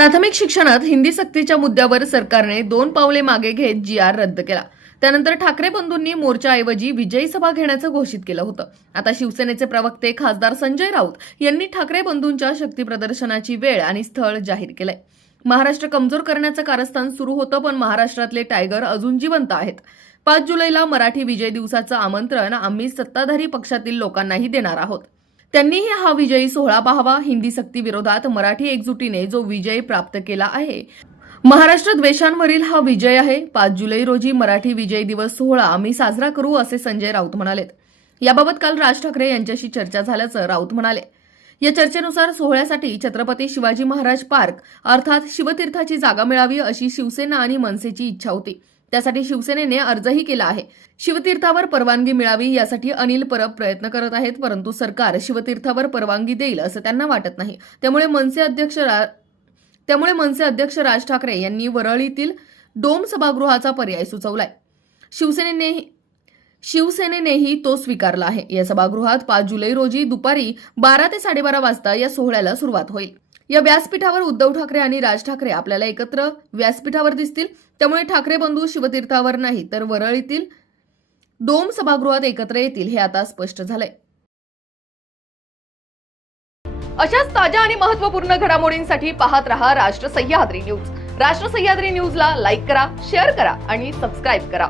प्राथमिक शिक्षणात हिंदी सक्तीच्या मुद्द्यावर सरकारने 2 पावले मागे घेत जी.आर. रद्द केला. त्यानंतर ठाकरे बंधूंनी मोर्चाऐवजी विजयी सभा घेण्याचं घोषित केलं होतं. आता शिवसेनेचे प्रवक्ते खासदार संजय राऊत यांनी ठाकरे बंधूंच्या शक्ती प्रदर्शनाची वेळ आणि स्थळ जाहीर केलंय. महाराष्ट्र कमजोर करण्याचं कारस्थान सुरू होतं, पण महाराष्ट्रातले टायगर अजून जिवंत आहेत. 5 जुलैला मराठी विजय दिवसाचं आमंत्रण आम्ही सत्ताधारी पक्षातील लोकांनाही देणार आहोत. त्यांनीही हा विजयी सोहळा पाहावा. हिंदी सक्ती विरोधात मराठी एकजुटीने जो विजय प्राप्त केला आहे, महाराष्ट्र द्वेषांवरील हा विजय आहे. 5 जुलै रोजी मराठी विजय दिवस सोहळा आम्ही साजरा करू, असे संजय राऊत म्हणाले. याबाबत काल राज ठाकरे यांच्याशी चर्चा झाल्याचं राऊत म्हणाले. या चर्चेनुसार सोहळ्यासाठी छत्रपती शिवाजी महाराज पार्क अर्थात शिवतीर्थाची जागा मिळावी अशी शिवसेना आणि मनसेची इच्छा होती. त्यासाठी शिवसेनेने अर्जही केला आहे. शिवतीर्थावर परवानगी मिळावी यासाठी अनिल परब प्रयत्न करत आहेत, परंतु सरकार शिवतीर्थावर परवानगी देईल असं त्यांना वाटत नाही. त्यामुळे मनसे अध्यक्ष राज ठाकरे यांनी वरळीतील डोम सभागृहाचा पर्याय सुचवलाय. शिवसेनेनेही तो स्वीकारला आहे. या सभागृहात 5 जुलै रोजी दुपारी 12 ते 12:30 वाजता या सोहळ्याला सुरुवात होईल. या व्यासपीठावर उद्धव ठाकरे आणि राज ठाकरे आपल्याला एकत्र व्यासपीठावर दिसतील. त्यामुळे ठाकरे बंधू शिवतीर्थावर नाही तर वरळीतील डोम सभागृहात एकत्र येतील, हे आता स्पष्ट झालंय. अशाच ताज्या आणि महत्त्वपूर्ण घडामोडींसाठी पाहत रहा राष्ट्र सह्याद्री न्यूज. राष्ट्र सह्याद्री न्यूजला लाईक करा, शेअर करा आणि सबस्क्राईब करा.